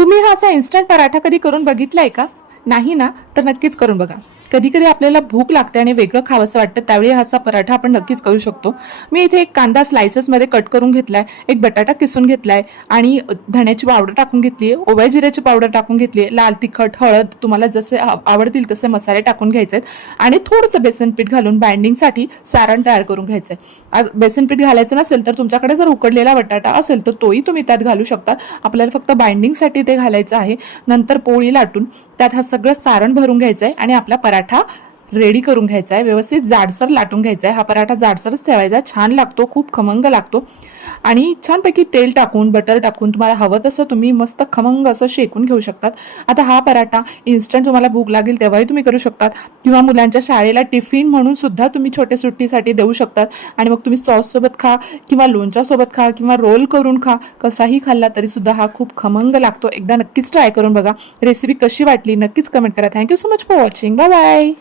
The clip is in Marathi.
तुम्ही हा असा इन्स्टंट पराठा कधी करून बघितलाय का? नाही ना? तर नक्कीच करून बघा. कधी कधी आपल्याला भूक लागते आणि वेगळं खावंसं वाटतं, त्यावेळी हा असा पराठा आपण नक्कीच करू शकतो. मी इथे एक कांदा स्लायसेसमध्ये कट करून घेतलाय, एक बटाटा किसून घेतलाय आणि धण्याची पावडर टाकून घेतली आहे, ओव्या जिऱ्याची पावडर टाकून घेतली आहे, लाल तिखट, हळद तुम्हाला जसे आवडतील तसे मसाले टाकून घ्यायचे आहेत आणि थोडंसं बेसन पीठ घालून बाइंडिंगसाठी सारण तयार करून घ्यायचं आहे. आज बेसन पीठ घालायचं नसेल तर तुमच्याकडे जर उकडलेला बटाटा असेल तर तोही तुम्ही त्यात घालू शकता. आपल्याला फक्त बाइंडिंगसाठी ते घालायचं आहे. नंतर पोळी लाटून त्यात हा सगळं सारण भरून घ्यायचं आहे आणि आपला पराठा रेडी करून घ्यायचा आहे. व्यवस्थित जाडसर लाटून घ्यायचा आहे. हा पराठा जाडसरच ठेवायचा, छान लागतो, खूप खमंग लागतो. आणि छानपैकी तेल टाकून बटर टाकून तुम्हाला हवं तसं तुम्ही मस्त खमंग असं शेकून घेऊ शकतात. आता हा पराठा इन्स्टंट तुम्हाला भूक लागेल तेव्हाही तुम्ही करू शकतात किंवा मुलांच्या शाळेला टिफिन म्हणून सुद्धा तुम्ही छोट्या सुट्टीसाठी देऊ शकतात. आणि मग तुम्ही सॉस सोबत खा किंवा लोणच्या सोबत खा किंवा रोल करून खा, कसाही खाल्ला तरी सुद्धा हा खूप खमंग लागतो. एकदा नक्कीच ट्राय करून बघा. रेसिपी कशी वाटली नक्कीच कमेंट करा. Thank you so much for watching. Bye bye.